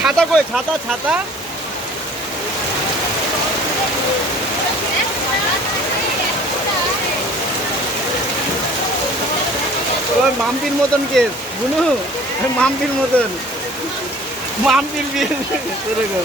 ছাতা কই? ছাতা ছাতা? ওই মামপির মতন কেস বুনু? মামপির মতন। মামপির বিয়ে। শুরু কর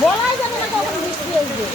বলাই যাবে না কখন বৃষ্টি আসবে।